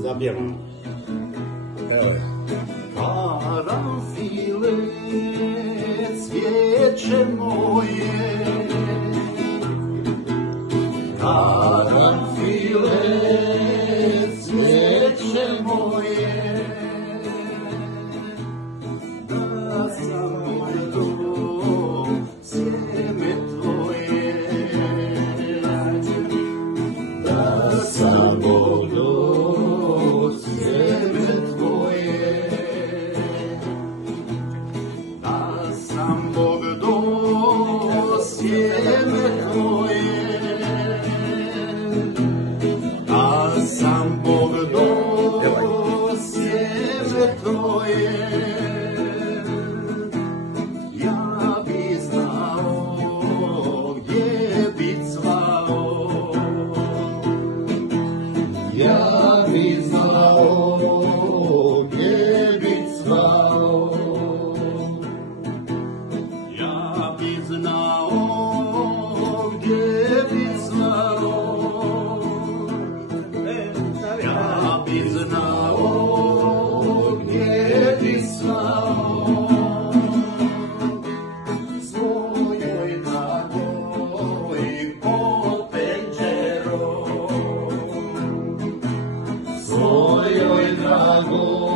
Zabijemo. Karanfile, cvijeće moje, karanfile, cvijeće moje, da sam mordo sjeme tvoje, da sam mordo sjeme tvoje, da sam mordo sjeme tvoje, da sam mordo sjeme tvoje. Ja bi znao gdje bi cvao, ja bi znao gdje bi cvao, ja bi znao gdje bi cvao, ja bi znao gdje bi cvao, svojoj dragoj pod penđerom, svojoj dragoj